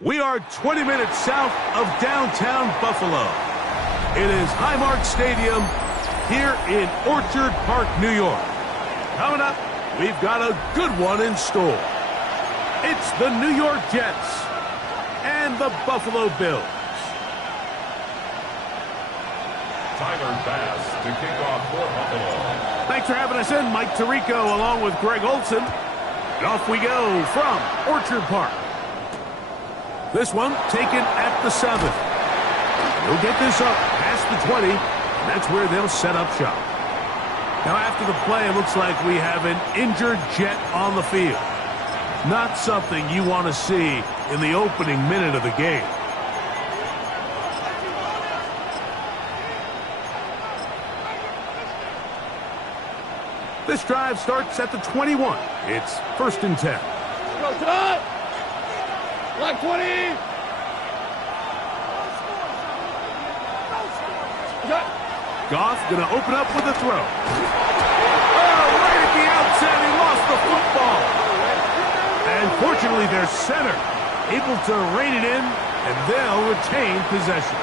We are 20 minutes south of downtown Buffalo. It is Highmark Stadium here in Orchard Park, New York. Coming up, we've got a good one in store. It's the New York Jets and the Buffalo Bills. Tyler Bass to kick off for Buffalo. Thanks for having us in, Mike Tirico, along with Greg Olson. And off we go from Orchard Park. This one taken at the 7. They'll get this up past the 20, and that's where they'll set up shop. Now after the play, it looks like we have an injured Jet on the field. Not something you want to see in the opening minute of the game. This drive starts at the 21. It's 1st and 10. Go, Todd! Black 20! Goff going to open up with a throw. Oh, right at the outset, he lost the football. And fortunately, their center able to rein it in, and they'll retain possession.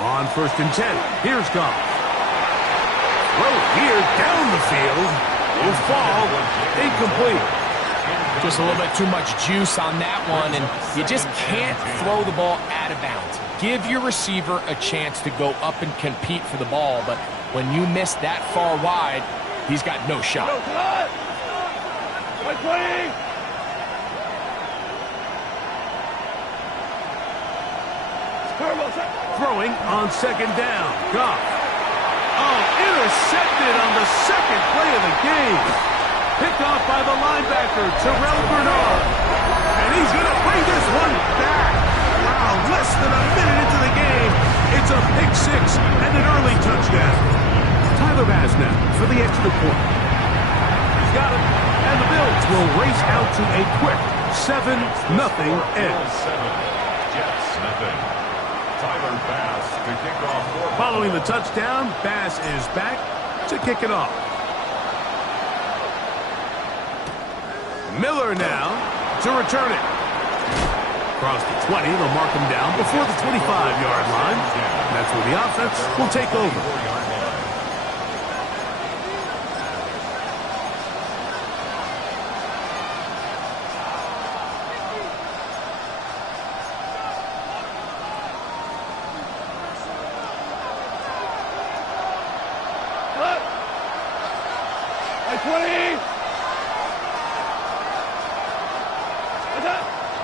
On 1st and 10, here's Goff. Throw here down the field. Will fall incomplete. Just a little bit too much juice on that one, and you just can't throw the ball out of bounds. Give your receiver a chance to go up and compete for the ball, but when you miss that far wide, he's got no shot. Throwing on 2nd down. Goff. Oh, intercepted on the 2nd play of the game. Picked off by the linebacker, Terrell Bernard. And he's going to bring this one back. Wow, less than a minute into the game. It's a pick 6 and an early touchdown. Tyler Bass now for the extra point. He's got it. And the Bills will race out to a quick 7-0 end. Jets, nothing. Tyler Bass to kick off for Following the touchdown, Bass is back to kick it off. Miller now to return it. Across the 20, they'll mark him down before the 25-yard line. That's where the offense will take over.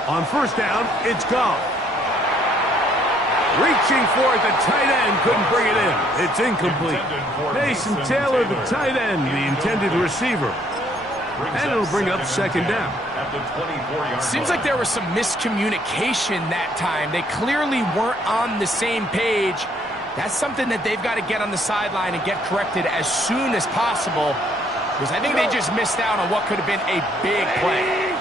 On 1st down, it's Goff. Reaching for it, the tight end couldn't bring it in. It's incomplete. Mason Taylor, the tight end, the intended receiver. And it'll bring up 2nd down. Seems like there was some miscommunication that time. They clearly weren't on the same page. That's something that they've got to get on the sideline and get corrected as soon as possible, because I think they just missed out on what could have been a big play.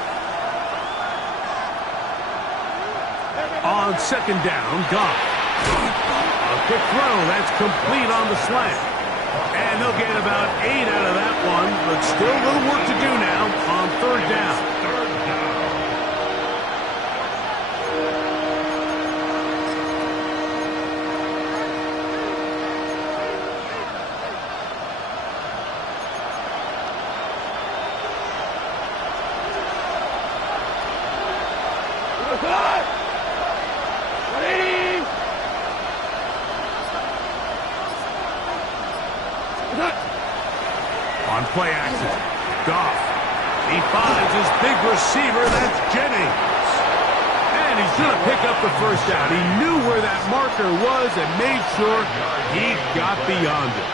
On 2nd down, Goff. A quick throw, that's complete on the slant. And they'll get about 8 out of that one, but still a little work to do now on 3rd down. On play action, Goff. He finds his big receiver, that's Jennings. And he's going to pick up the 1st down. He knew where that marker was and made sure he got beyond it.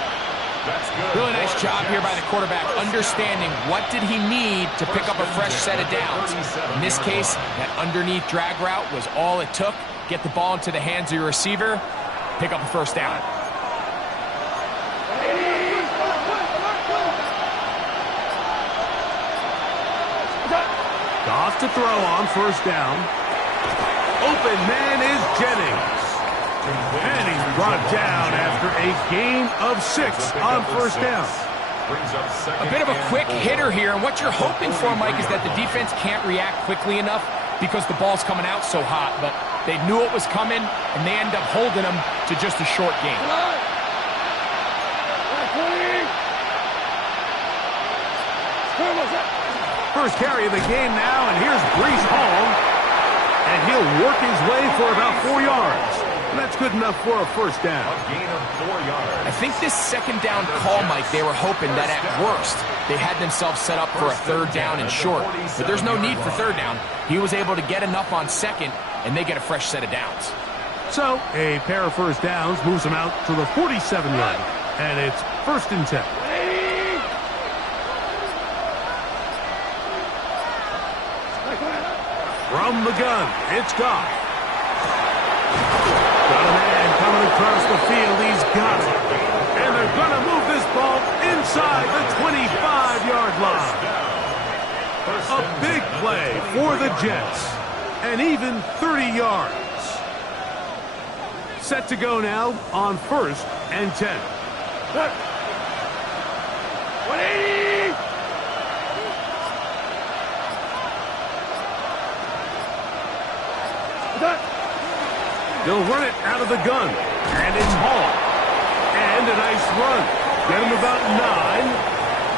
Really nice job here by the quarterback, understanding what did he need to pick up a fresh set of downs. In this case, that underneath drag route was all it took. Get the ball into the hands of your receiver, pick up a first down. Goff to throw on first down. Open man is Jennings. And he's brought down after a gain of 6 on first down. A bit of a quick hitter here, and what you're hoping for, Mike, is that the defense can't react quickly enough because the ball's coming out so hot, but they knew it was coming, and they end up holding them to just a short gain. First carry of the game now, and here's Breece Hall, and he'll work his way for about 4 yards. And that's good enough for a first down. A gain of 4 yards. I think this second down call, Mike, they were hoping that at worst they had themselves set up for a third down and short. But there's no need for third down. He was able to get enough on second, and they get a fresh set of downs. So a pair of first downs moves them out to the 47-yard line, and it's 1st and 10. From the gun, it's Goff. Got a man coming across the field. He's got it. And they're going to move this ball inside the 25-yard line. A big play for the Jets. And even 30 yards. Set to go now on 1st and 10. 180! They'll run it out of the gun. And it's Hall. And a nice run. Get him about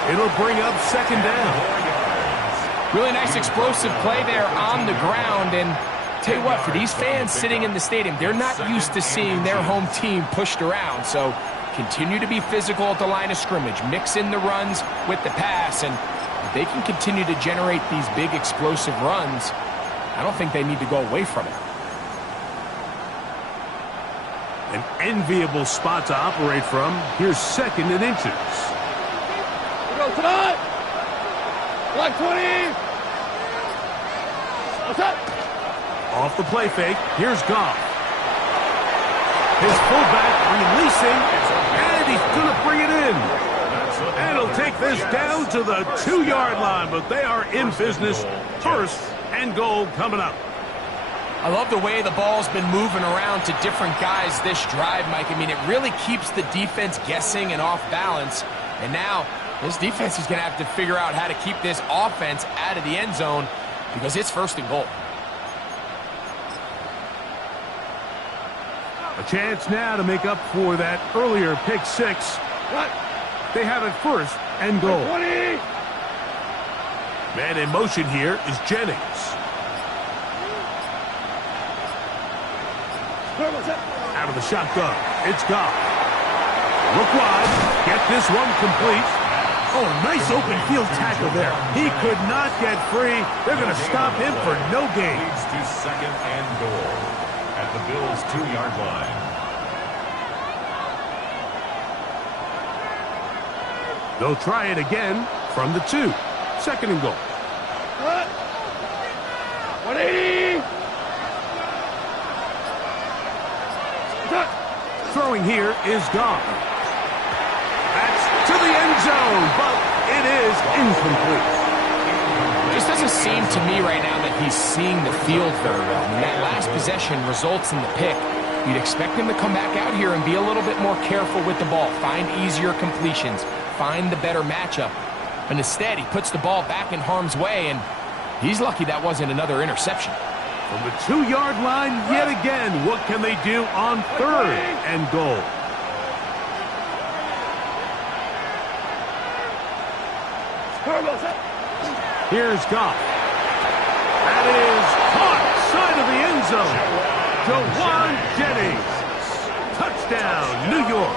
9. It'll bring up 2nd down. Really nice explosive play there on the ground. And tell you what, for these fans sitting in the stadium, they're not used to seeing their home team pushed around. So continue to be physical at the line of scrimmage. Mix in the runs with the pass. And if they can continue to generate these big explosive runs, I don't think they need to go away from it. An enviable spot to operate from. Here's 2nd and inches. We go tonight. Black 20. What's up? Off the play fake. Here's Goff. His fullback releasing. And he's going to bring it in. And he'll take this down to the 2-yard line. But they are in business. 1st and goal coming up. I love the way the ball's been moving around to different guys this drive, Mike. I mean, it really keeps the defense guessing and off balance. And now this defense is going to have to figure out how to keep this offense out of the end zone because it's 1st and goal. A chance now to make up for that earlier pick 6. What? They have it 1st and goal. 20. Man in motion here is Jennings. Out of the shotgun, it's Goff. Look wide, get this one complete. Oh, nice open field tackle there. He could not get free. They're going to stop him for no gain. Leads to 2nd and goal at the Bills' 2-yard line. They'll try it again from the 2. 2nd and goal. 180. Throwing here is Goff. That's to the end zone, but it is incomplete. It just doesn't seem to me right now that he's seeing the field very well. I mean, that last possession results in the pick. You'd expect him to come back out here and be a little bit more careful with the ball, find easier completions, find the better matchup. But instead, he puts the ball back in harm's way, and he's lucky that wasn't another interception. From the 2-yard line yet again. What can they do on 3rd and goal? Here's Goff. That is caught side of the end zone. Jawan Jennings. Touchdown, New York.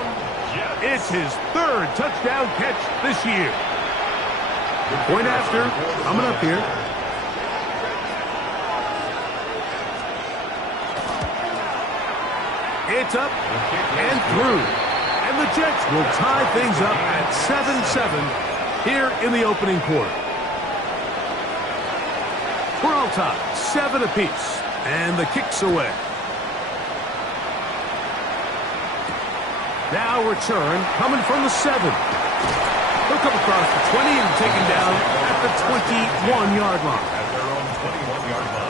It's his 3rd touchdown catch this year. Point after coming up here. It's up and through. And the Jets will tie things up at 7-7 here in the opening quarter. We're all tied, 7 apiece. And the kick's away. Now return coming from the 7. He'll come across the 20 and taken down at the 21-yard line. At their own 21-yard line.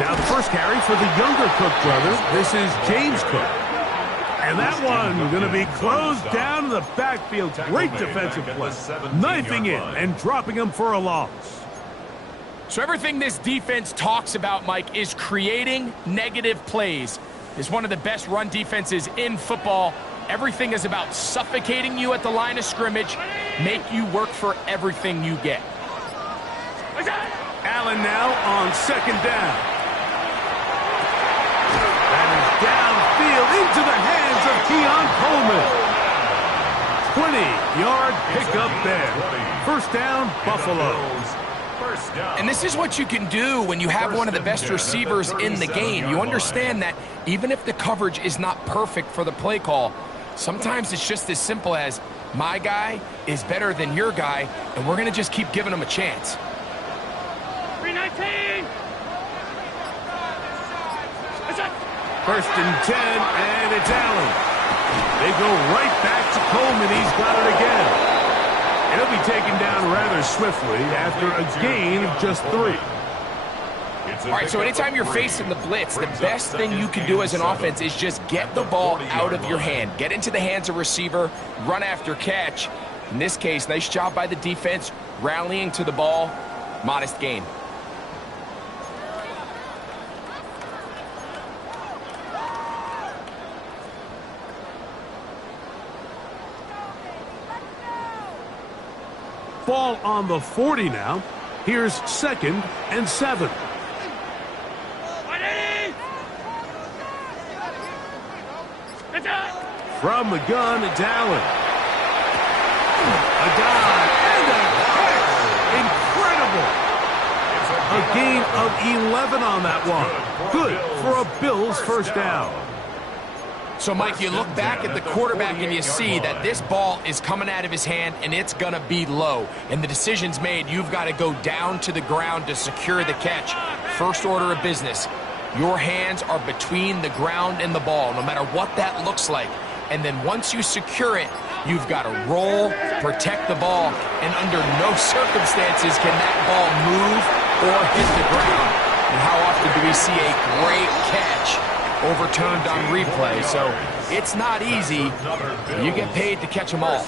Now the first carry for the younger Cook brothers. This is James Cook. And that one going to be closed down in the backfield. Great defensive play. Knifing in and dropping him for a loss. So everything this defense talks about, Mike, is creating negative plays. It's one of the best run defenses in football. Everything is about suffocating you at the line of scrimmage, make you work for everything you get. Allen now on second down. That is downfield into the hands of Keon Coleman. 20-yard pickup there. First down, Buffalo. And this is what you can do when you have one of the best receivers in the game. You understand that even if the coverage is not perfect for the play call, sometimes it's just as simple as my guy is better than your guy, and we're going to just keep giving him a chance. 319! First and 10, and it's Allen. They go right back to Coleman. He's got it again. He'll be taken down rather swiftly after a gain of just 3. All right, so anytime you're facing the blitz, the best thing you can do as an offense is just get the ball out of your hand. Get into the hands of receiver, run after catch. In this case, nice job by the defense, rallying to the ball. Modest gain. Ball on the 40 now. Here's second and 7. From the gun, it's Allen. A dive and a catch. Incredible. A gain of 11 on that one. Good for a Bills first down. So, Mike, you look back at the quarterback and you see that this ball is coming out of his hand and it's going to be low. And the decision's made. You've got to go down to the ground to secure the catch. First order of business. Your hands are between the ground and the ball, no matter what that looks like. And then once you secure it, you've got to roll, protect the ball, and under no circumstances can that ball move or hit the ground. And how often do we see a great catch overturned on replay? So it's not easy. You get paid to catch them all.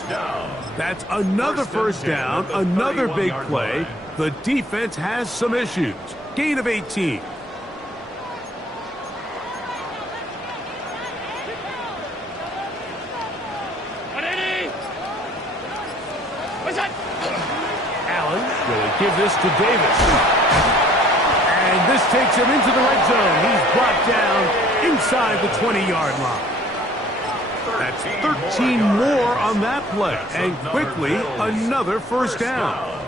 That's another first down, another big play. The defense has some issues. Gain of 18. Allen will give this to Davis. And this takes him into the red zone. He's brought down inside the 20-yard line. That's 13 more on that play. And quickly, another first down.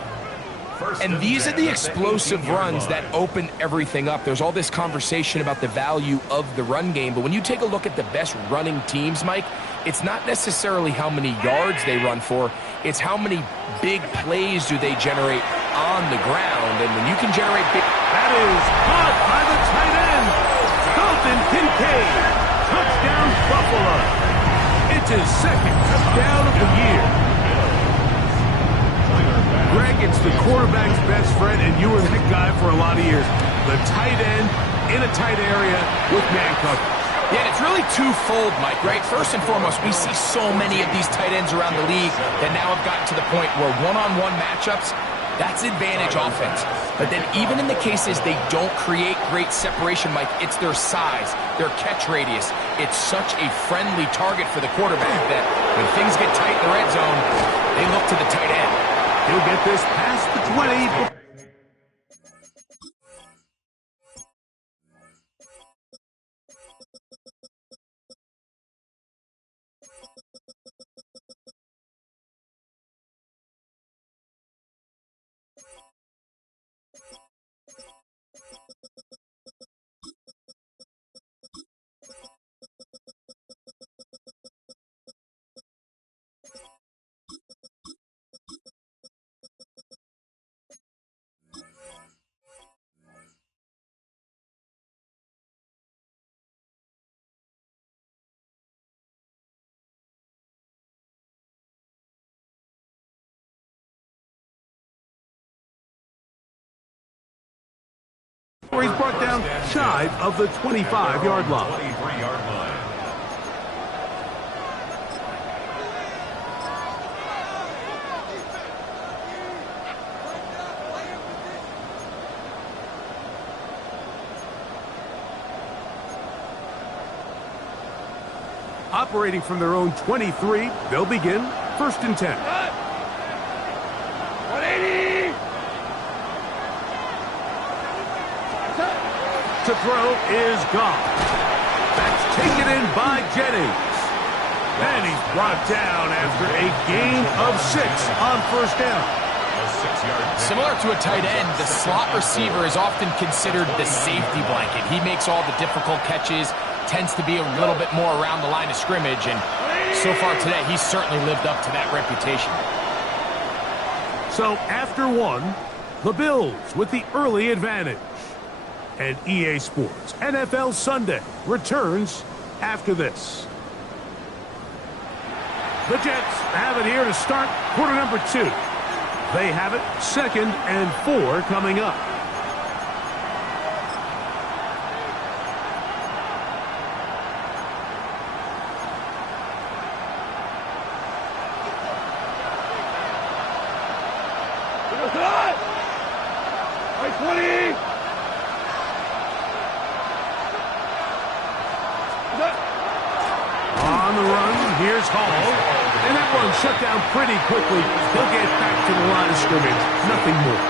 And these are the explosive runs that open everything up. There's all this conversation about the value of the run game, but when you take a look at the best running teams, Mike, it's not necessarily how many yards they run for, it's how many big plays do they generate on the ground. And when you can generate big... That is caught by the tight end, Dalton Kincaid. Touchdown, Buffalo. It's his second touchdown of the year. Greg, it's the quarterback's best friend, and you were that guy for a lot of years. The tight end in a tight area with man coverage. Yeah, and it's really twofold, Mike, right? First and foremost, we see so many of these tight ends around the league that now have gotten to the point where one-on-one matchups, that's advantage offense. But then even in the cases they don't create great separation, Mike, it's their size, their catch radius. It's such a friendly target for the quarterback that when things get tight in the red zone, they look to the tight end. He'll get this past the 20. where he's brought down shy of the 25-yard line. 23-yard line. Operating from their own 23, they'll begin 1st and 10. 180. To throw is Goff. That's taken in by Jennings. And he's brought down after a gain of 6 on 1st down. Similar to a tight end, the slot receiver is often considered the safety blanket. He makes all the difficult catches, tends to be a little bit more around the line of scrimmage, and so far today, he's certainly lived up to that reputation. So after 1, the Bills with the early advantage. And EA Sports NFL Sunday returns after this. The Jets have it here to start quarter number 2. They have it 2nd and 4 coming up. On the run, here's Hall. And that one shut down pretty quickly. He'll get back to the line of scrimmage. Nothing more.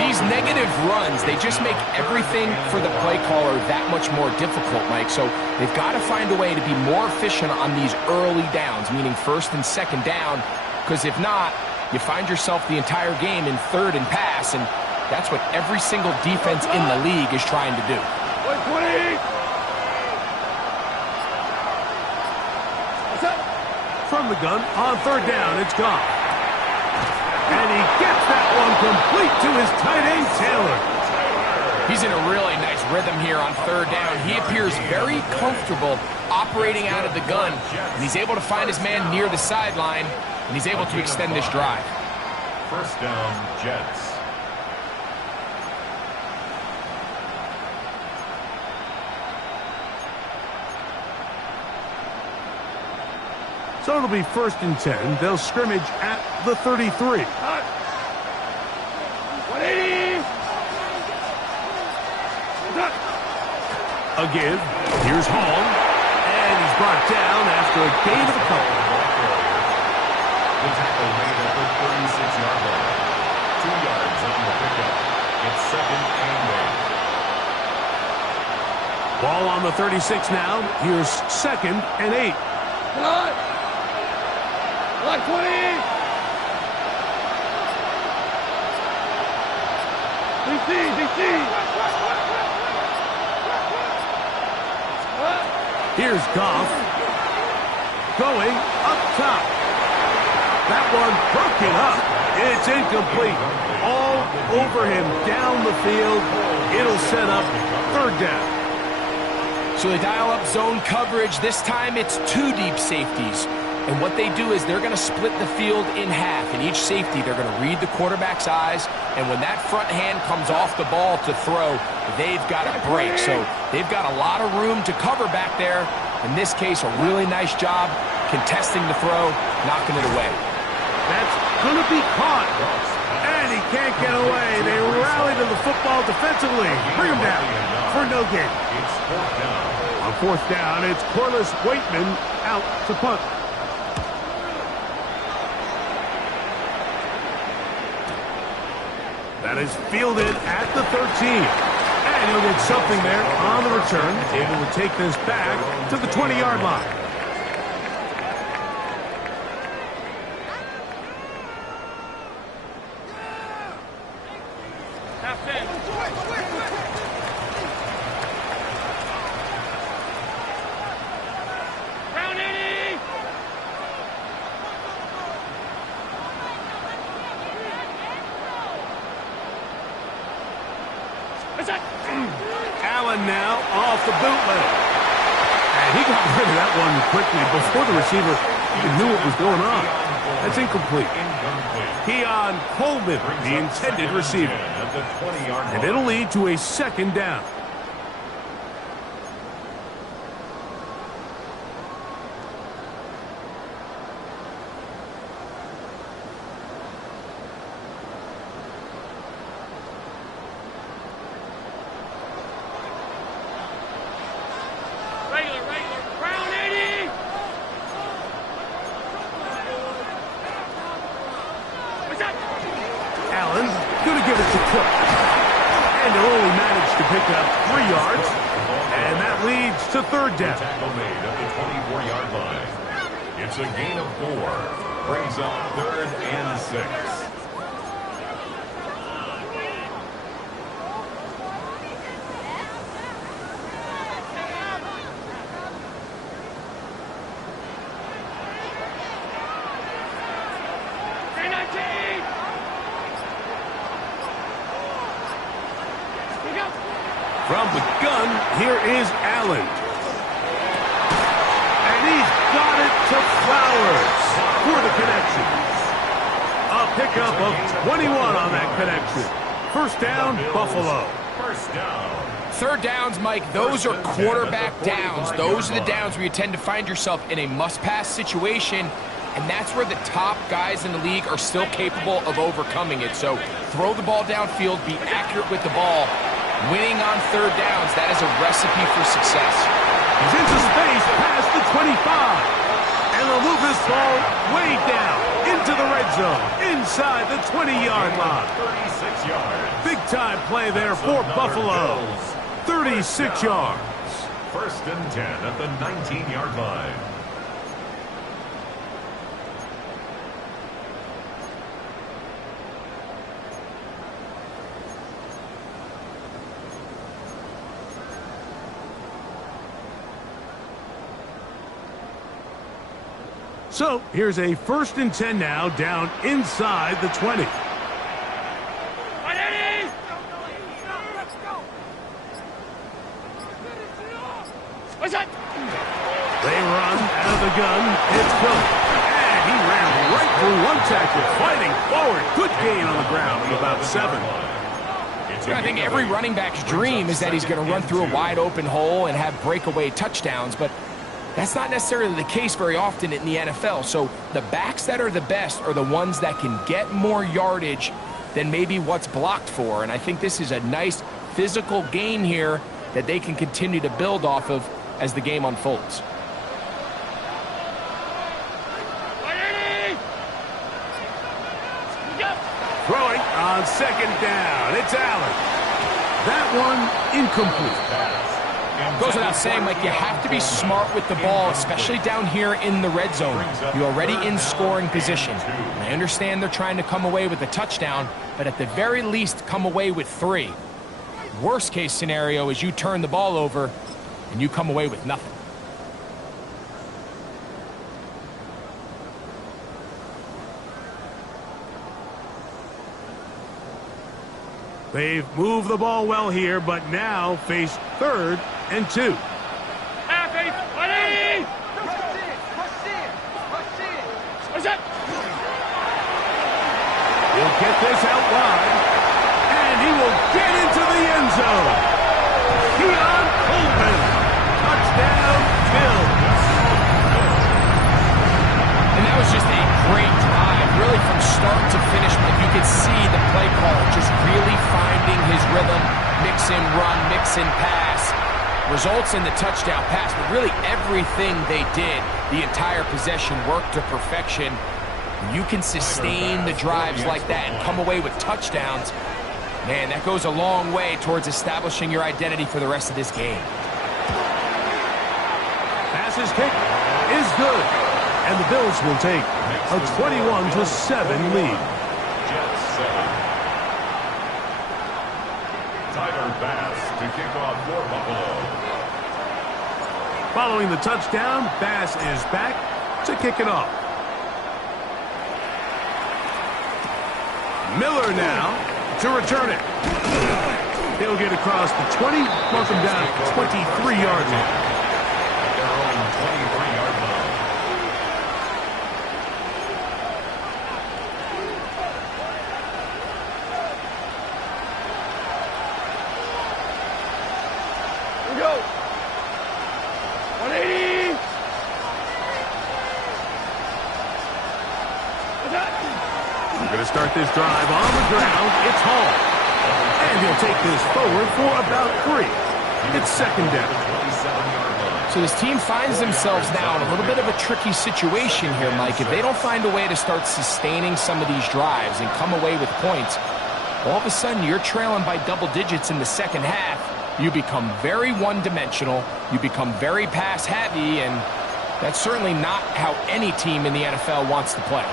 These negative runs, they just make everything for the play caller that much more difficult, Mike. So they've got to find a way to be more efficient on these early downs, meaning 1st and 2nd down, because if not, you find yourself the entire game in 3rd and pass, and that's what every single defense in the league is trying to do. 120. From the gun, on 3rd down, it's Goff. And he gets that one complete to his tight end, Taylor. He's in a really nice rhythm here on 3rd down. He appears very comfortable operating out of the gun, and he's able to find his man near the sideline, and he's able to extend this drive. 1st down, Jets. So it'll be 1st and 10. They'll scrimmage at the 33. 180. A give. Here's Hall. And he's brought down after a gain of a couple. The tackle made at the 36-yard line. 2 yards on the pickup. It's 2nd and 8. Ball on the 36 now. Here's 2nd and 8. Like 20. DC. Here's Goff. Going up top. That one broken up. It's incomplete. All over him down the field. It'll set up 3rd down. So they dial up zone coverage. This time it's 2 deep safeties. And what they do is they're going to split the field in half. In each safety, they're going to read the quarterback's eyes. And when that front hand comes off the ball to throw, they've got to break. So they've got a lot of room to cover back there. In this case, a really nice job contesting the throw, knocking it away. That's going to be caught. And he can't get away. They rally to the football defensively. Bring him down for no gain. It's 4th down. On 4th down, it's Corliss Waitman out to punt. That is fielded at the 13. And he'll get something there on the return, able to take this back to the 20-yard line. Allen now off the bootleg. And he got rid of that one quickly before the receiver even knew what was going on. That's incomplete. Keon Coleman, the intended receiver. At the 20-yard line. And it'll lead to a second down. Allen going to give it to Cook. And he'll only manage to pick up 3 yards. And that leads to third down. Tackle made at the 24-yard line. It's a gain of 4. Brings up 3rd and 6. From the gun, here is Allen. And he's got it to Flowers for the connection. A pickup of 21 on that connection. First down, Buffalo. First down. Third downs, Mike, those are quarterback downs. Those are the downs where you tend to find yourself in a must-pass situation, and that's where the top guys in the league are still capable of overcoming it. So throw the ball downfield, be accurate with the ball. Winning on third downs, that is a recipe for success. He's into space past the 25. And they'll move this ball way down into the red zone, inside the 20-yard line. 36 yards. Big-time play there for Buffalo. 36 yards. First and 10 at the 19-yard line. So here's a first and 10 now, down inside the 20. What's that? They run out of the gun. It's Cook. And he ran right through one tackle, fighting forward. Good gain on the ground of about 7. I think every running back's dream is that he's going to run through a wide open hole and have breakaway touchdowns, but that's not necessarily the case very often in the NFL. So the backs that are the best are the ones that can get more yardage than maybe what's blocked for. And I think this is a nice physical gain here that they can continue to build off of as the game unfolds. Throwing on second down. It's Allen. That one incomplete. Goes without saying, Mike, you have to be smart with the ball, especially down here in the red zone. You're already in scoring position. And I understand they're trying to come away with a touchdown, but at the very least, come away with 3. Worst case scenario is you turn the ball over and you come away with nothing. They've moved the ball well here, but now face 3rd and 2. He'll get this out wide, and he will get into the end zone. Keon Coleman, touchdown, Bill. And that was just a great drive, really from start to finish. But you could see the play caller just really finding his rhythm, mix and run, mix and pass. Results in the touchdown pass, but really everything they did, the entire possession worked to perfection. You can sustain the drives like that and come away with touchdowns. Man, that goes a long way towards establishing your identity for the rest of this game. Passes kick is good, and the Bills will take a 21-7 lead. Jets 7. Tyler Bass to kick off for Buffalo. Following the touchdown, Bass is back to kick it off. Miller now to return it. He'll get across the 20, mark him down at the 23-yard line. Their own 23-yard line. Going to start this drive on the ground. It's Hall. And he'll take this forward for about 3. It's second down. So this team finds themselves now in a little bit of a tricky situation here, Mike. If they don't find a way to start sustaining some of these drives and come away with points, all of a sudden you're trailing by double digits in the second half. You become very one-dimensional. You become very pass-heavy, and that's certainly not how any team in the NFL wants to play.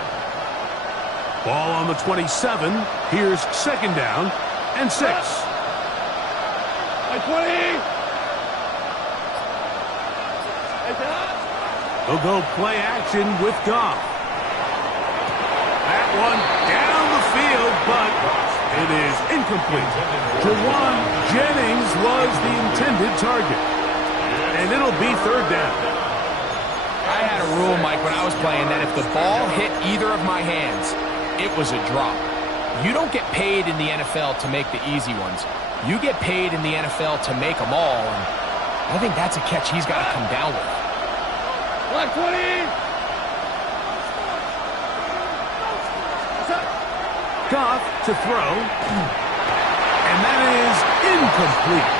Ball on the 27. Here's second down and 6. At 20. They'll go play action with Goff. That one down the field, but it is incomplete. Jawan Jennings was the intended target. And it'll be third down. I had a rule, Mike, when I was playing that if the ball hit either of my hands, it was a drop. You don't get paid in the NFL to make the easy ones. You get paid in the NFL to make them all, and I think that's a catch he's got to come down with. Black 20. Goff to throw. And that is incomplete.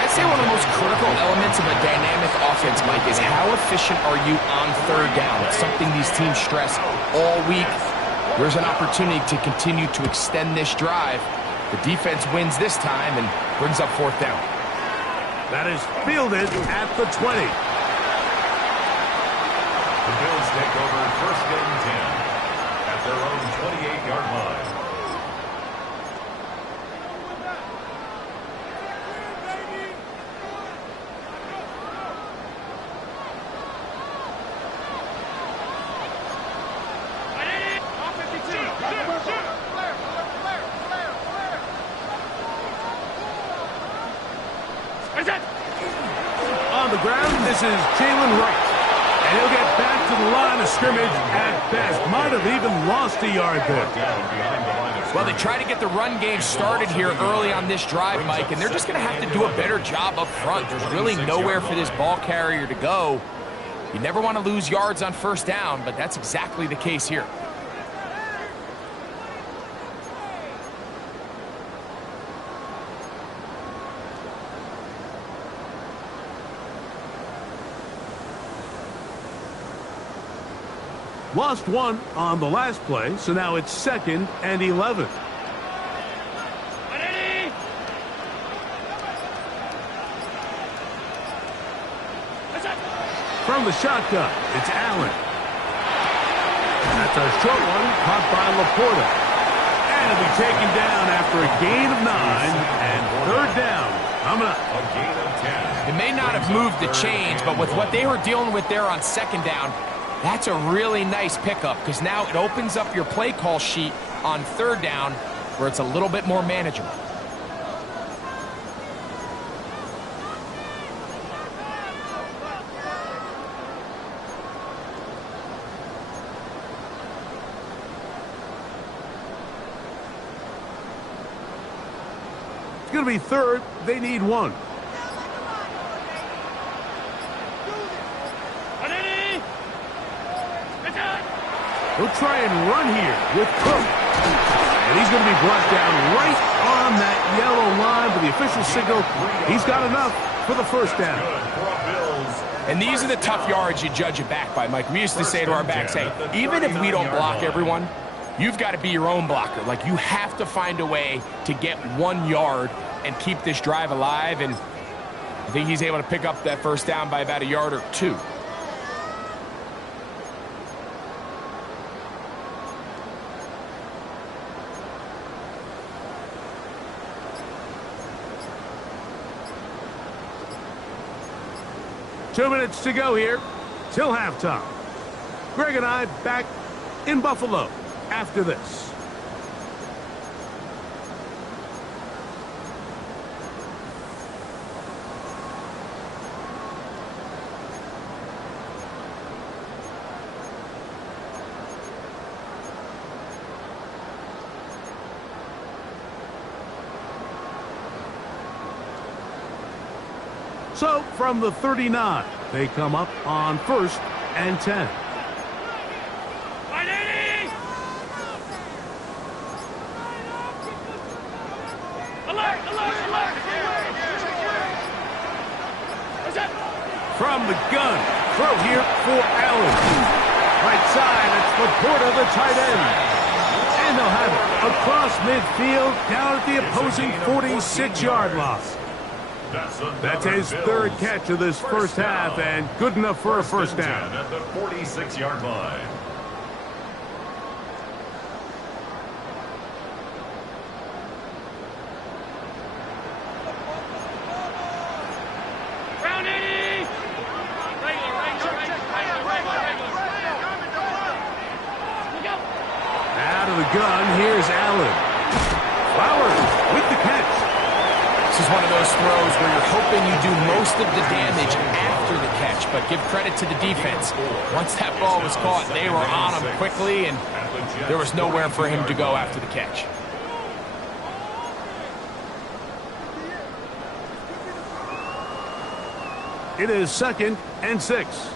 I'd say one of the most critical elements of a dynamic offense, Mike, is how efficient are you on third down? It's something these teams stress all week. There's an opportunity to continue to extend this drive. The defense wins this time and brings up fourth down. That is fielded at the 20. The Bills take over first and 10 at their own 28-yard line. On the ground, this is Jalen Wright. And he'll get back to the line of scrimmage at best. Might have even lost a yard there. Well, they try to get the run game started here early on this drive, Mike, and they're just going to have to do a better job up front. There's really nowhere for this ball carrier to go. You never want to lose yards on first down, but that's exactly the case here. Lost one on the last play, so now it's second and 11. From the shotgun, it's Allen. That's a short one, caught by Laporta. And it'll be taken down after a gain of 9, and third down coming up. A gain of 10. It may not have moved the chains, but with what they were dealing with there on second down, that's a really nice pickup because now it opens up your play call sheet on third down where it's a little bit more manageable. It's going to be third. They need 1. He'll try and run here with Cook. And he's going to be brought down right on that yellow line, but the official signal, he's got enough for the first down. And these are the tough yards you judge it back by, Mike. We used to say to our backs, hey, even if we don't block everyone, you've got to be your own blocker. Like, you have to find a way to get 1 yard and keep this drive alive. And I think he's able to pick up that first down by about a yard or 2. Two minutes to go here till halftime. Greg and I back in Buffalo after this. So, from the 39, they come up on 1st and 10. from the gun. Throw here for Allen. Right side, it's Laporta, the tight end. And they'll have it across midfield, down at the opposing 46-yard line. That's his third catch of this first half, and good enough for a first down. At the 46-yard line. Out of the gun, here's Allen. Flowers with the catch. This is one of those throws where you're hoping you do most of the damage after the catch, but give credit to the defense. Once that ball was caught, they were on him quickly, and there was nowhere for him to go after the catch. It is 2nd and 6.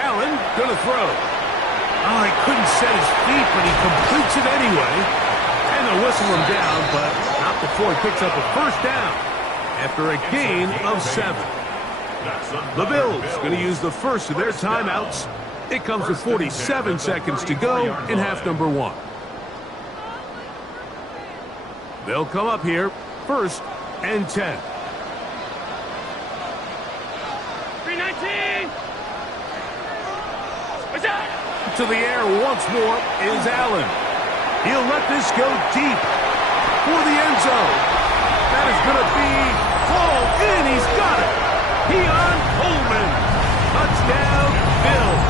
Allen gonna throw. Oh, he couldn't set his feet, but he completes it anyway. And they'll whistle him down, but not before he picks up a first down after a gain of 7. The Bills going to use the first of their timeouts. It comes with 47 seconds to go in half number 1. They'll come up here, 1st and 10. 319. To the air once more is Allen. He'll let this go deep for the end zone. That is going to be hauled in. He's got it. Keon Coleman. Touchdown, Bills.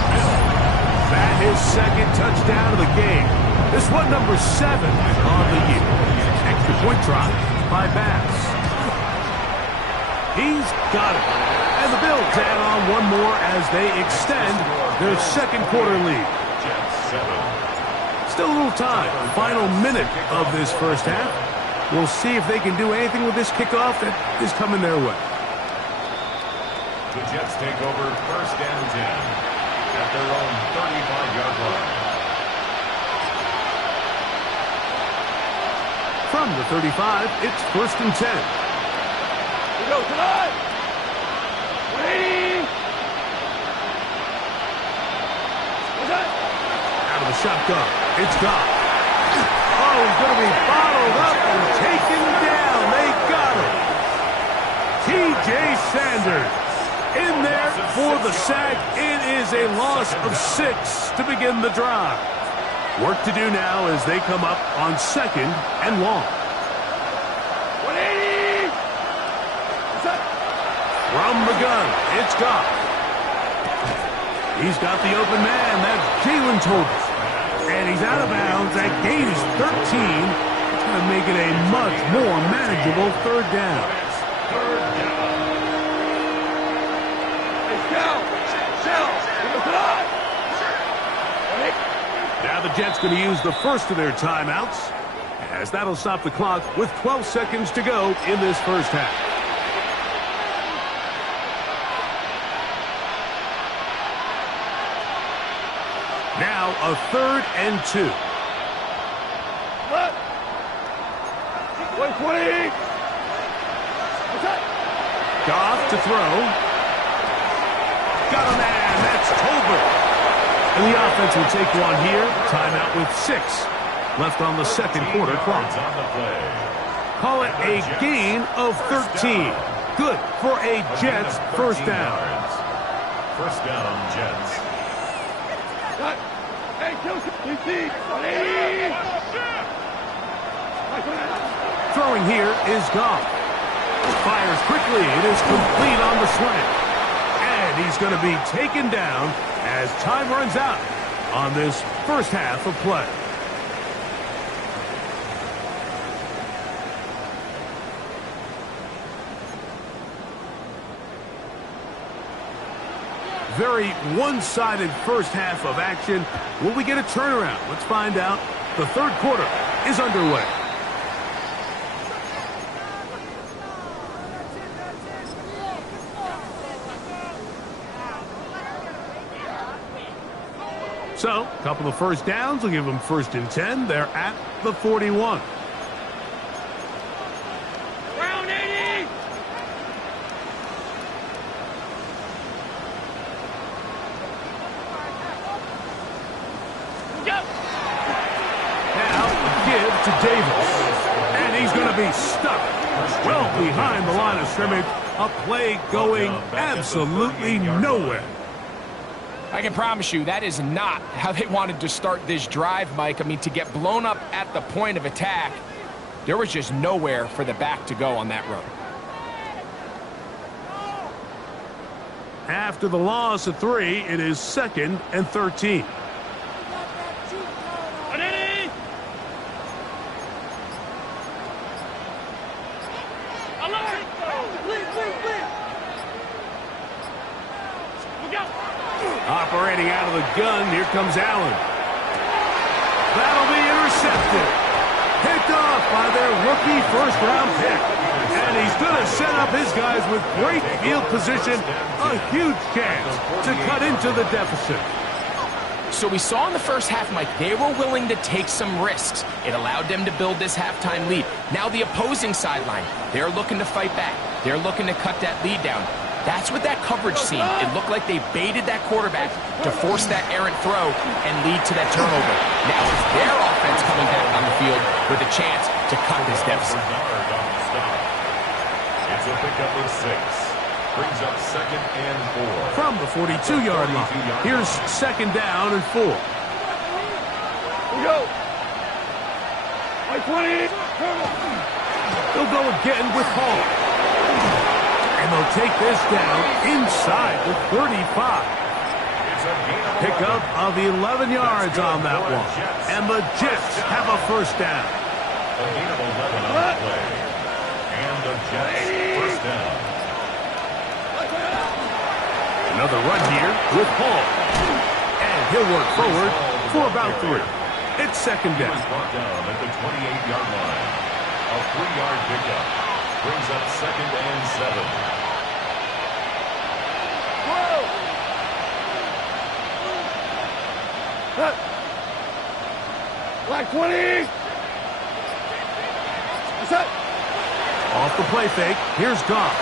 That is 2nd touchdown of the game. This one number 7 on the year. Extra point try by Bass. He's got it. And the Bills add on one more as they extend their 2nd quarter lead. Still a little time. Final minute of this first half. We'll see if they can do anything with this kickoff that is coming their way. The Jets take over 1st and 10 at their own 35-yard line. From the 35, it's 1st and 10. We go tonight. 180. What's that? Out of the shotgun. It's gone. Oh, he's going to be bottled up and taken down. They got him. T.J. Sanders in there for the sack. It is a loss of 6 to begin the drive. Work to do now as they come up on 2nd and long. 180. What's that? From the gun, it's gone. He's got the open man. That's Jalen Tolbert. And he's out of bounds. That gain is 13. It's going to make it a much more manageable 3rd down. Now the Jets going to use the first of their timeouts, as that'll stop the clock with 12 seconds to go in this first half. Now a 3rd and 2. What? 120. What's that? Goff to throw. Got a man. That's Tolbert. And the offense will take one here. Timeout with 6 left on the 2nd quarter clock. Call it a gain of 13. Good for a Jets first down. First down, Jets. Hey, Kelsey, 180. Throwing here is Goff. Fires quickly. It is complete on the slant. And he's going to be taken down as time runs out on this first half of play. Very one-sided first half of action. Will we get a turnaround? Let's find out. The 3rd quarter is underway. So, a couple of first downs will give them 1st and 10. They're at the 41. Round 80! Go! Now, a give to Davis. And he's going to be stuck well behind the line of scrimmage. A play going absolutely nowhere. I can promise you that is not how they wanted to start this drive, Mike. I mean, to get blown up at the point of attack, there was just nowhere for the back to go on that run. After the loss of 3, it is 2nd and 13. Operating out of the gun, here comes Allen. That'll be intercepted. Picked off by their rookie first-round pick. And he's going to set up his guys with great field position. A huge chance to cut into the deficit. So we saw in the first half, Mike, they were willing to take some risks. It allowed them to build this halftime lead. Now the opposing sideline, they're looking to fight back. They're looking to cut that lead down. That's what that coverage seemed. It looked like they baited that quarterback to force that errant throw and lead to that turnover. Now it's their offense coming back on the field with a chance to cut this deficit. It's a pickup of 6. Brings up 2nd and 4. From the 42-yard line. Here's 2nd down and 4. Here we go. Like 20. They'll go again with Hall. And they'll take this down inside the 35. Pickup of 11 yards on that one. And the Jets have a 1st down. A gain of 11 on the play. And the Jets 1st down. Another run here with Hall. And he'll work forward for about 3. It's 2nd down. Brought down at the 28-yard line. A 3-yard pickup. Brings up 2nd and 7. Black 20! What's that? Off the play fake, here's Goff.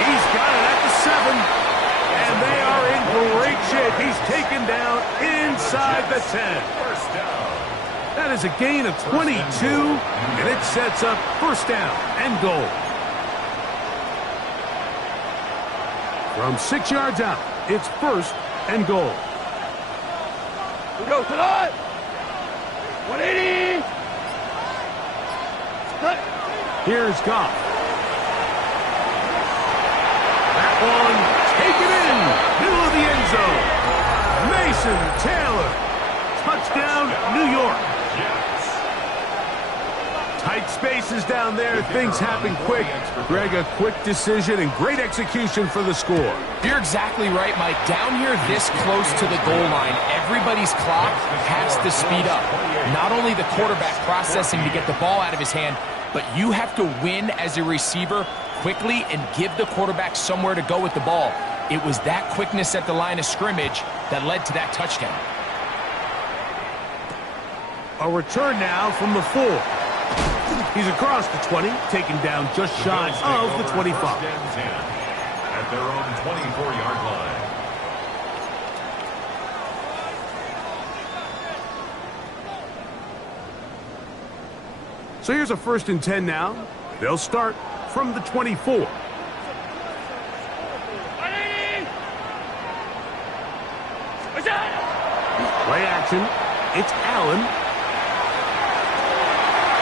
He's got it at the 7. And they are in great shape. He's taken down inside the 10. First down. That is a gain of 22, and it sets up 1st down and goal. From 6 yards out, it's 1st and goal. We go tonight! 180! Cut! Here's Goff. That one taken in, middle of the end zone. Mason Taylor. Touchdown, New York. Tight spaces down there. Things happen quick. Greg, a quick decision and great execution for the score. You're exactly right, Mike. Down here this close to the goal line, everybody's clock has to speed up. Not only the quarterback processing to get the ball out of his hand, but you have to win as a receiver quickly and give the quarterback somewhere to go with the ball. It was that quickness at the line of scrimmage that led to that touchdown. A return now from the 4. He's across the 20, taken down just shy of the 25. At their own 24-yard line. So here's a 1st and 10 now. They'll start from the 24. Play action. It's Allen.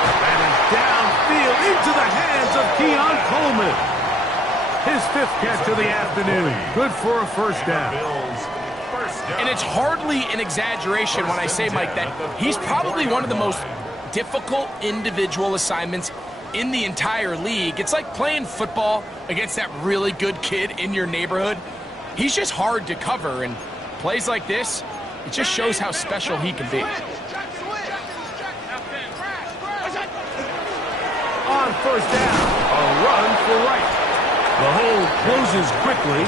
That is downfield into the hands of Keon Coleman. His 5th catch of the afternoon. Good for a 1st down. And it's hardly an exaggeration when I say, Mike, that he's probably one of the most difficult individual assignments in the entire league. It's like playing football against that really good kid in your neighborhood. He's just hard to cover, and plays like this, it just shows how special he can be. On 1st down, a run for right. The hole closes quickly,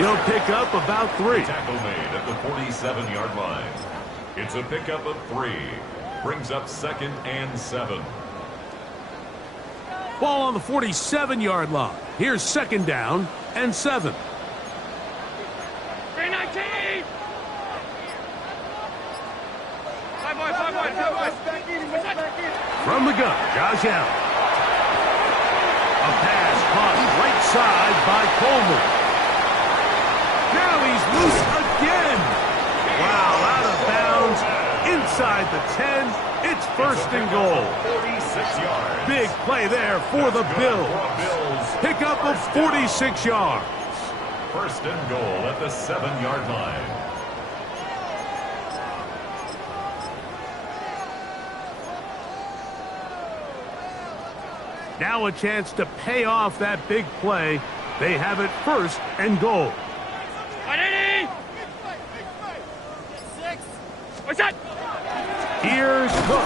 He'll pick up about 3. Tackle made at the 47-yard line. It's a pickup of 3. Brings up 2nd and 7. Ball on the 47-yard line. Here's 2nd down and 7. V Nyj. 5 wide, 5 wide, 5 wide. From the gun, Josh Allen. A pass caught right side by Coleman. Now he's loose again. Wow, out of bounds. Inside the 10. It's 1st and goal. 46 yards. Big play there for the Bills. Pick up of 46 yards. 1st and goal at the 7-yard line. Now a chance to pay off that big play. They have it 1st and goal. 180. What's that? Here's Cook.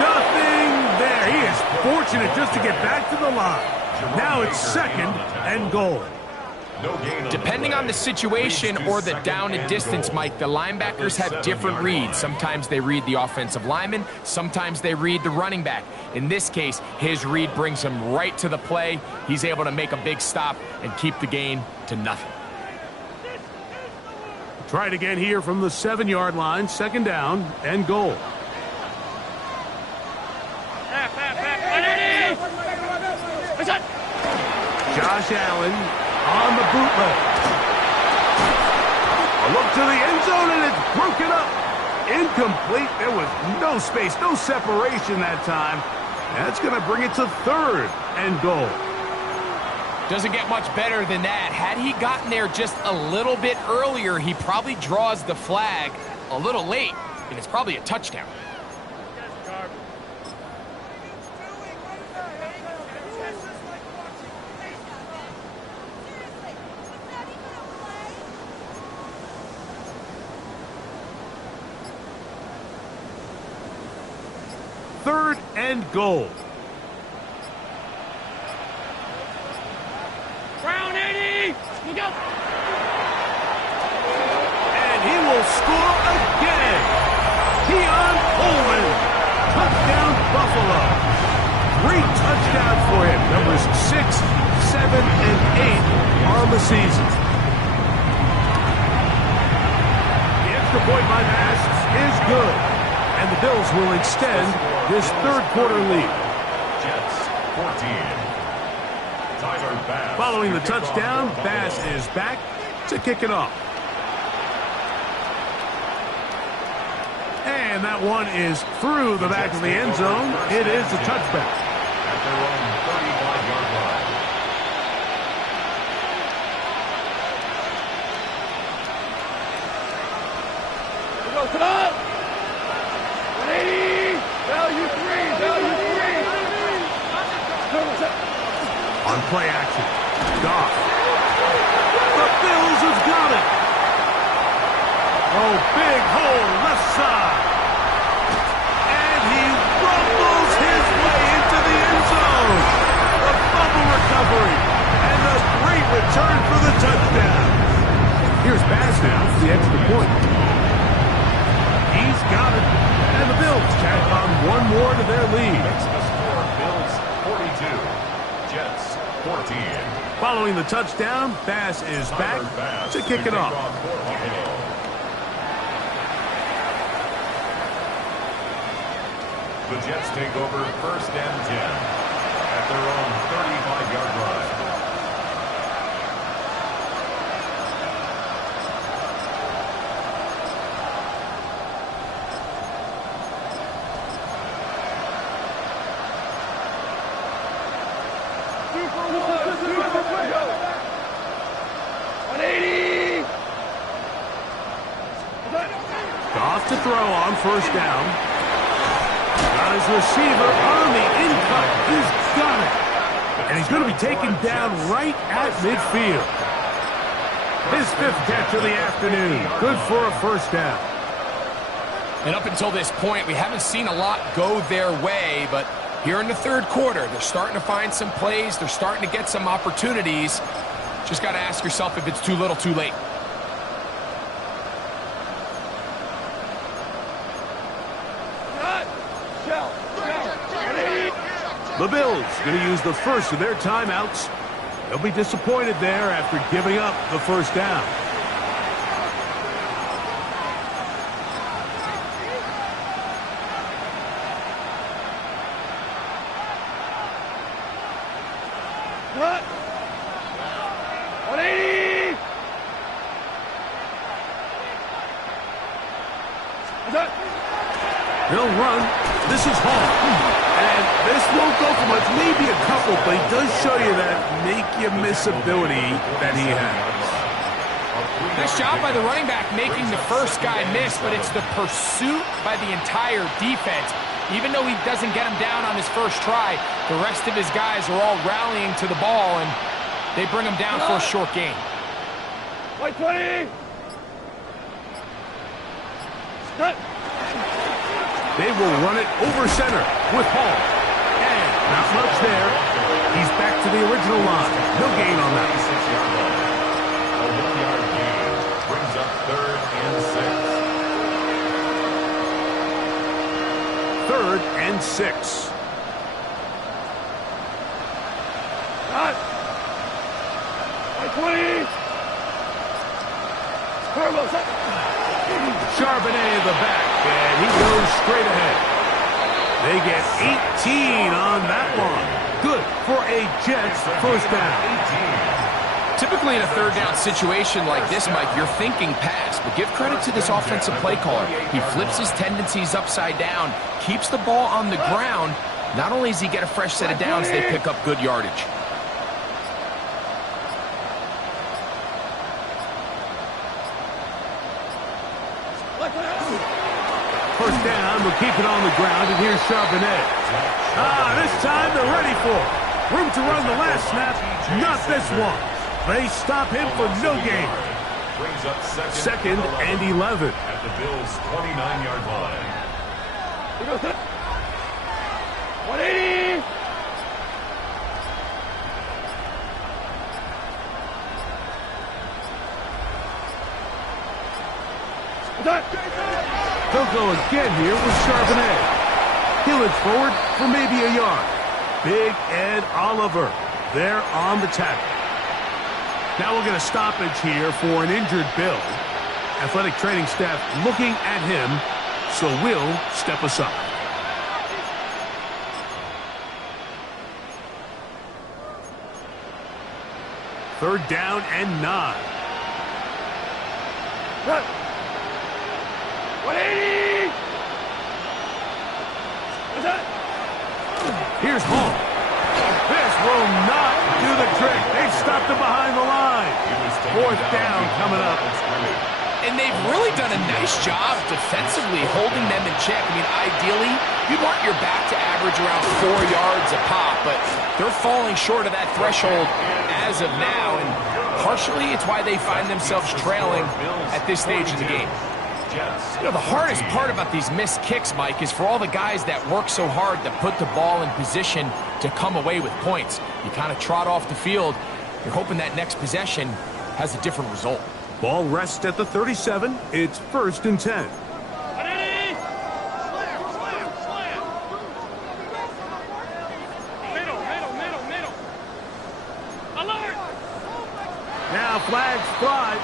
Nothing there. He is fortunate just to get back to the line. Now it's 2nd and goal. Depending on the situation or the down and distance, Mike, the linebackers have different reads. Sometimes they read the offensive lineman. Sometimes they read the running back. In this case, his read brings him right to the play. He's able to make a big stop and keep the gain to nothing. Try it again here from the 7-yard line. 2nd down and goal. Half, 180. What's that? Josh Allen on the bootleg. A look to the end zone, and it's broken up. Incomplete. There was no space, no separation that time. That's going to bring it to 3rd and goal. Doesn't get much better than that. Had he gotten there just a little bit earlier, he probably draws the flag a little late, and it's probably a touchdown. Third and goal. Brown 80. Look out. And he will score again. Keon Coleman. Touchdown Buffalo. 3 touchdowns for him. Numbers 6, 7, and 8 on the season. The extra point by Bass is good. And the Bills will extend this 3rd quarter lead. Jets 14. Tyler Bass. Following the touchdown, Bass is back to kick it off. And that one is through the back of the end zone. It is a touchback. At their own 35-yard line. We go to the 180. Value 3. Value 3. On play action, Goff. The Bills have got it. Oh, big hole left side. And he rumbles his way into the end zone. A fumble recovery. And a great return for the touchdown. Here's Bass now for the extra point. He's got it. And the Bills tack on one more to their lead. Makes the score Bills 42. Jets 14. Following the touchdown, Bass is back to kick it off. The Jets take over 1st and 10 at their own 35-yard line. Goff to throw on 1st down. Got his receiver on the in-cut. He's got it. And he's going to be taken down right at midfield. His 5th catch of the afternoon. Good for a 1st down. And up until this point, we haven't seen a lot go their way, but here in the 3rd quarter, they're starting to find some plays. They're starting to get some opportunities. Just got to ask yourself if it's too little, too late. The Bills going to use the first of their timeouts. They'll be disappointed there after giving up the first down. Cut. 180. They'll run. This is Hall. And this won't go for much, maybe a couple, but he does show you that make-you-miss ability that he has. Nice job by the running back making the first guy miss, but it's the pursuit by the entire defense. Even though he doesn't get him down on his first try, the rest of his guys are all rallying to the ball, and they bring him down for a short gain. 120. Cut. They will run it over center with Hall. And not much there. He's back to the original line. No gain on that. 26-yard line. A 1-yard gain brings up 3rd and 6. 3rd and 6. Cut. 120. Turbo set. Charbonnet in the back, and he goes straight ahead. They get 18 on that one. Good for a Jets first down. Typically in a third down situation like this, Mike, you're thinking pass, but give credit to this offensive play caller. He flips his tendencies upside down, keeps the ball on the ground. Not only does he get a fresh set of downs, they pick up good yardage. First down, we'll keep it on the ground, and here's Charbonnet. This time they're ready for it. Room to run the last snap, not this one. They stop him for no gain. Brings up 2nd and 11. At the Bills' 29-yard line. 180. They'll go again here with Charbonnet. He'll inch forward for maybe a yard. Big Ed Oliver there on the tackle. Now we'll get a stoppage here for an injured Bill. Athletic training staff looking at him, so we'll step aside. Third down and 9. Cut. 180. Here's Hall. This will not do the trick. They've stopped him behind the line. Fourth down coming up. And they've really done a nice job defensively holding them in check. I mean, ideally, you'd want your back to average around 4 yards a pop, but they're falling short of that threshold as of now, and partially it's why they find themselves trailing at this stage of the game. You know, the hardest part about these missed kicks, Mike, is for all the guys that work so hard to put the ball in position to come away with points. You kind of trot off the field. You're hoping that next possession has a different result. Ball rests at the 37. It's 1st and 10. 180. Slam. Middle. Alert. Now flags fly.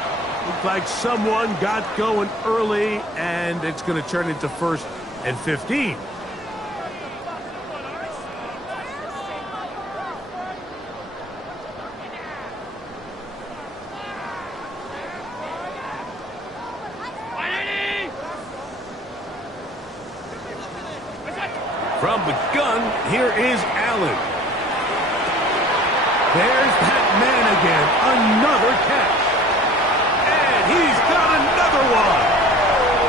Looks like someone got going early, and it's going to turn into 1st and 15. From the gun, here is Allen. There's that man again. Another catch. And he's got another one.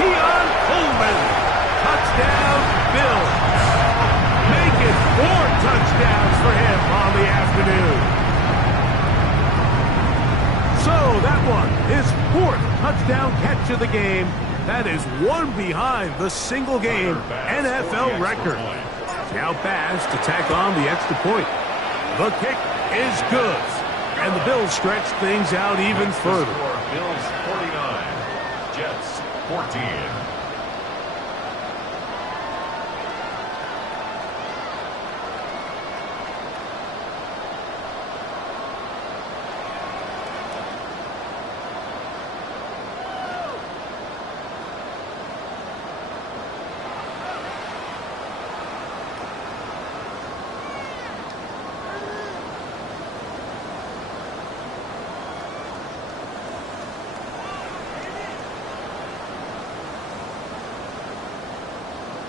Keon Coleman. Touchdown, Bills. Making 4 touchdowns for him on the afternoon. So that one, his 4th touchdown catch of the game. That is one behind the single-game NFL record. Now Bass to tack on the extra point. The kick is good. And the Bills stretch things out even further. Bills 49, Jets 14.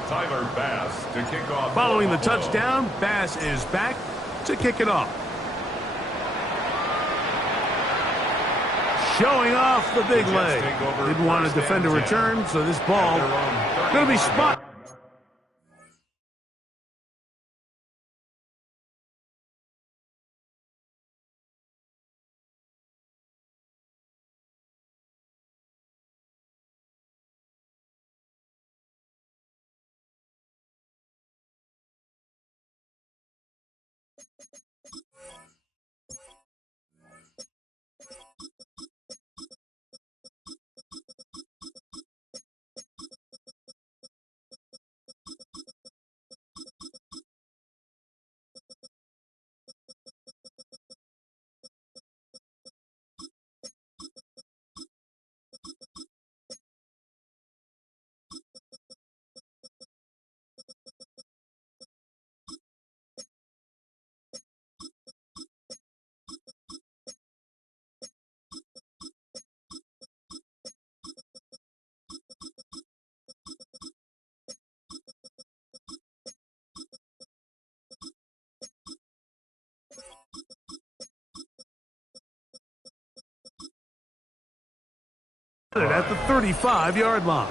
Tyler Bass to kick off. Following the touchdown, Bass is back to kick it off. Showing off the big leg. Didn't want to defend a return, so this ball going to be spot. At the 35-yard line.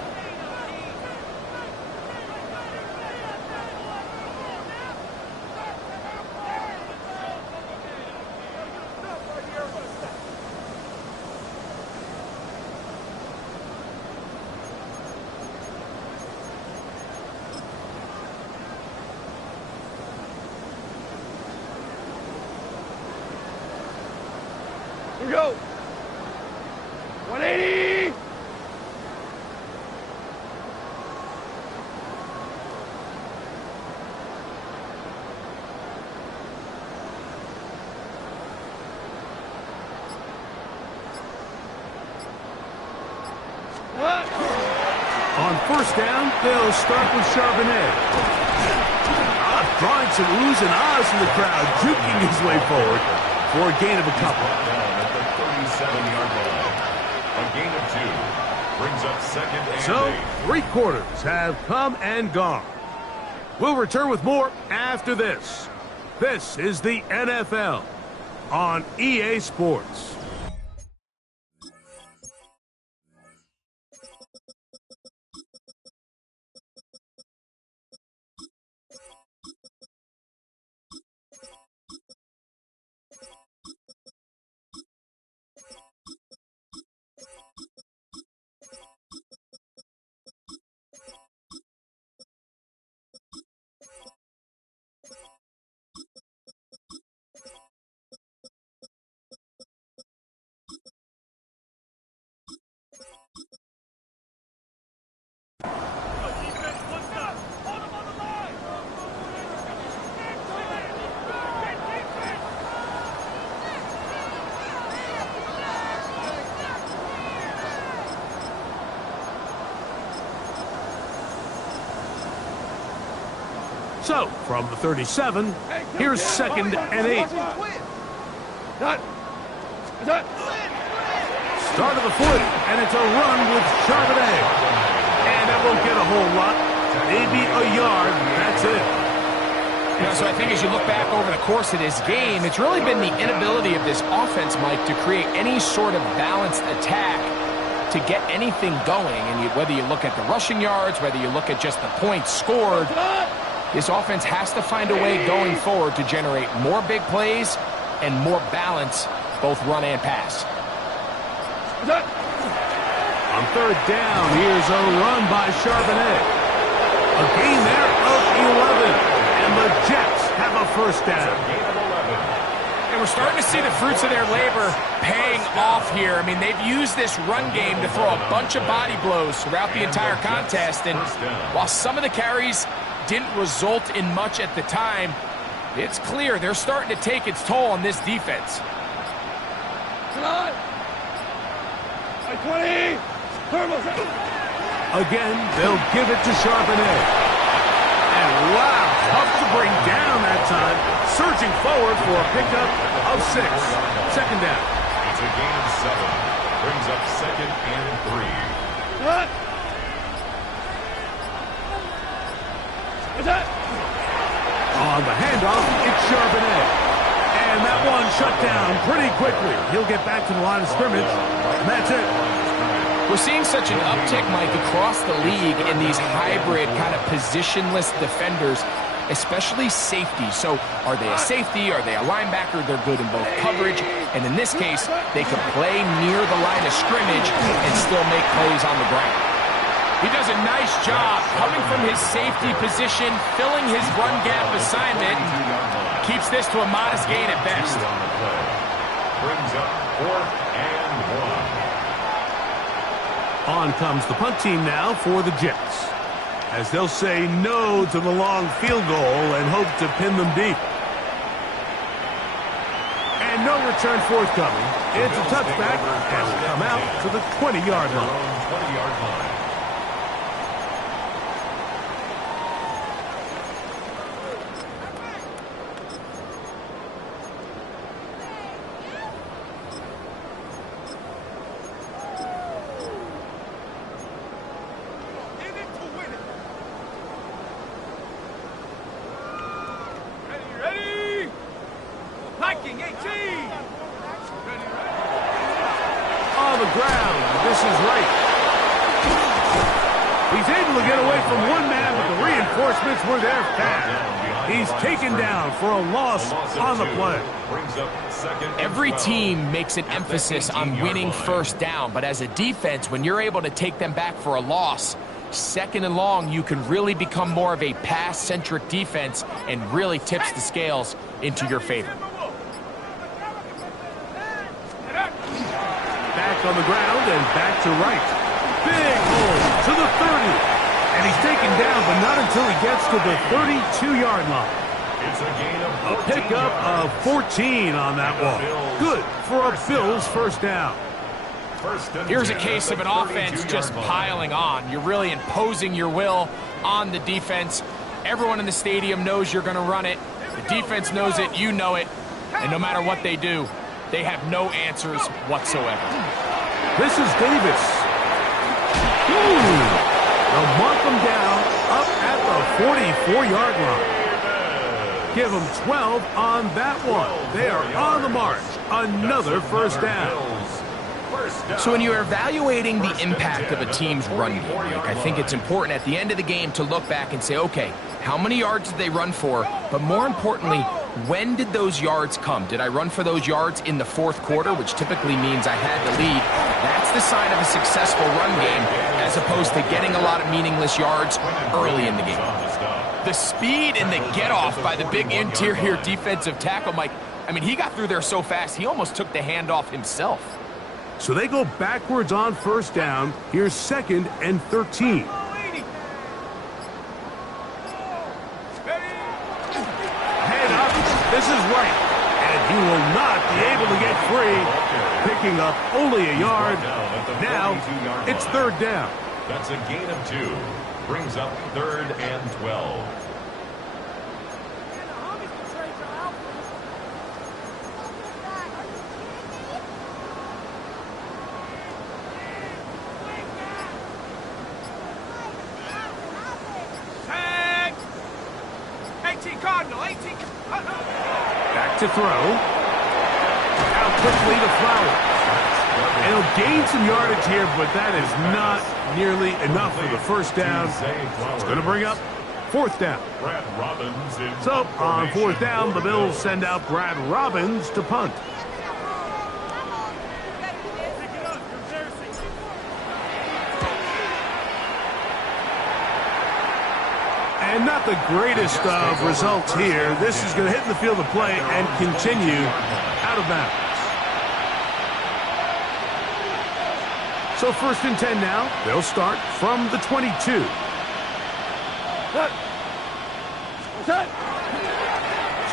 Here we go. 180. On first down, they'll start with Charbonnet. Drawing some oohs and ahs from the crowd, juking his way forward for a gain of a couple. Down at the 37-yard line. A gain of 2 brings up second and So, 8. 3 quarters have come and gone. We'll return with more after this. This is the NFL on EA Sports. So, from the 37, here's second and 8. Done. Done. Start of the foot, and it's a run with Charbonnet. And that won't get a whole lot. Maybe a yard, that's it. Yeah, so I think as you look back over the course of this game, it's really been the inability of this offense, Mike, to create any sort of balanced attack to get anything going. And whether you look at the rushing yards, whether you look at just the points scored, this offense has to find a way going forward to generate more big plays and more balance, both run and pass. On third down, here's a run by Charbonnet. A gain there of 11. And the Jets have a first down. Gain of 11. Hey, And we're starting to see the fruits of their labor paying off here. I mean, they've used this run game to throw a bunch of body blows throughout the entire contest. And while some of the carries didn't result in much at the time, it's clear they're starting to take its toll on this defense. Come on! 20! Again, they'll give it to Charbonnet. And wow, tough to bring down that time. Surging forward for a pickup of 6. Second down. It's a gain of 7. Brings up 2nd and 3. What? What's that? On the handoff, it's Charbonnet. And that one shut down pretty quickly. He'll get back to the line of scrimmage. And that's it. We're seeing such an uptick, Mike, across the league in these hybrid kind of positionless defenders, especially safety. So are they a safety? Are they a linebacker? They're good in both coverage. And in this case, they could play near the line of scrimmage and still make plays on the ground. He does a nice job coming from his safety position, filling his run gap assignment. Keeps this to a modest gain at best. Brings up 4th and 1. On comes the punt team now for the Jets, as they'll say no to the long field goal and hope to pin them deep. And no return forthcoming. It's a touchback as we come out to the 20-yard line. 20-yard line. On the ground, this is right. He's able to get away from one man, but the reinforcements were there fast. He's taken down for a loss on the play. Every team makes an emphasis on winning first down, but as a defense, when you're able to take them back for a loss, 2nd and long, you can really become more of a pass-centric defense and really tips the scales into your favor. Back on the ground and back to right. Big hole to the 30. And he's taken down, but not until he gets to the 32-yard line. It's a gain of A pickup of 14 on that one. Good for a Bills first down. Here's a case of an offense just piling on. You're really imposing your will on the defense. Everyone in the stadium knows you're going to run it. The defense knows it, you know it. And no matter what they do, they have no answers whatsoever. This is Davis. They'll mark them down up at the 44-yard line. Give them 12 on that one. They are on the march. Another first down. So when you're evaluating the impact of a team's run game, I think it's important at the end of the game to look back and say, okay, how many yards did they run for? But more importantly, when did those yards come? Did I run for those yards in the 4th quarter, which typically means I had the lead? That's the sign of a successful run game, as opposed to getting a lot of meaningless yards early in the game. The speed and the get-off by the big interior defensive tackle, Mike, I mean, he got through there so fast, he almost took the handoff himself. So they go backwards on first down. Here's 2nd and 13. Head up. This is right. And he will not be able to get free. Picking up only a yard. Now it's 3rd down. That's a gain of 2. Brings up 3rd and 12. Back to throw. Out quickly to Flowers. And he'll gain some yardage here, but that is not nearly enough for the first down. It's going to bring up 4th down. So on 4th down, the Bills send out Brad Robbins to punt. And not the greatest of results here. This is going to hit in the field of play and continue out of bounds. So 1st and 10 now. They'll start from the 22.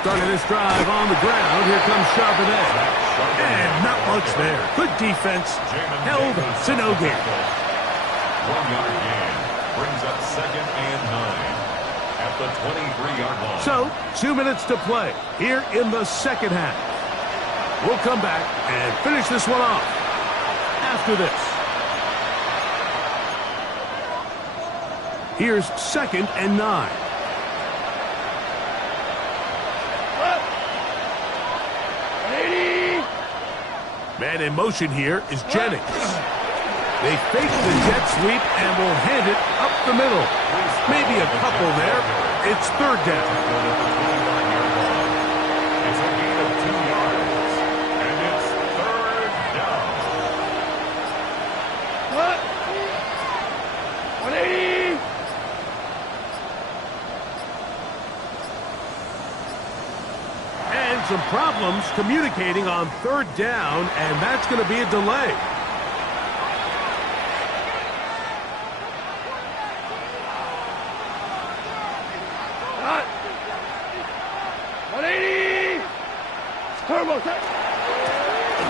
Starting this drive on the ground. Here comes Charbonnet. And not much there. Good defense. Held to no gain. 1-yard gain. Brings up 2nd and 9 at the 23-yard line. So, 2 minutes to play here in the second half. We'll come back and finish this one off after this. Here's 2nd and 9. Man in motion here is Jennings. They fake the jet sweep and will hand it up the middle. Maybe a couple there. It's 3rd down. It's a gain of 2 yards. And it's 3rd down. 180. And some problems communicating on 3rd down, and that's going to be a delay.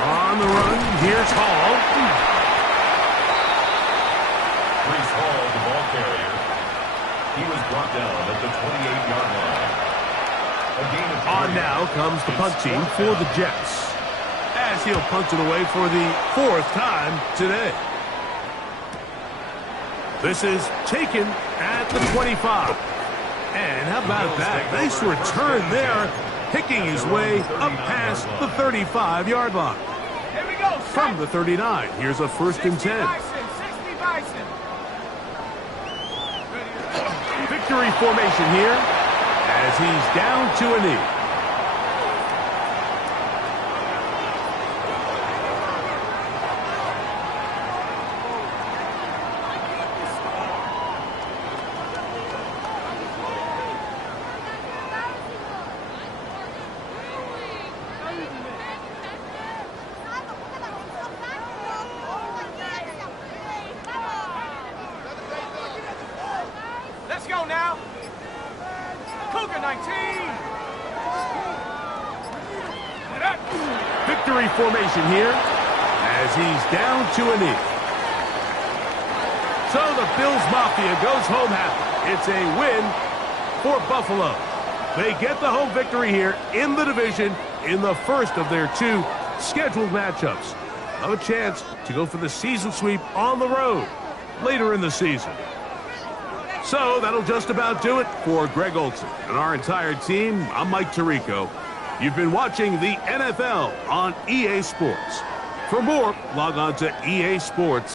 On the run, here's Hall. Brees Hall, the ball carrier. He was brought down at the 28-yard line. A gain of 3. On now comes the punt team for the Jets, as he'll punt it away for the 4th time today. This is taken at the 25. And how about that? Nice return there, picking his way up past the 35-yard line. Here we go. From the 39, here's a 1st and 10. 60 Bison. Victory formation here as he's down to a knee. Let's go now. Cougar 19. Victory formation here as he's down to a knee. So the Bills Mafia goes home happy. It's a win for Buffalo. They get the home victory here in the division in the first of their 2 scheduled matchups. Have a chance to go for the season sweep on the road later in the season. So that'll just about do it for Greg Olson and our entire team. I'm Mike Tirico. You've been watching the NFL on EA Sports. For more, log on to EA Sports.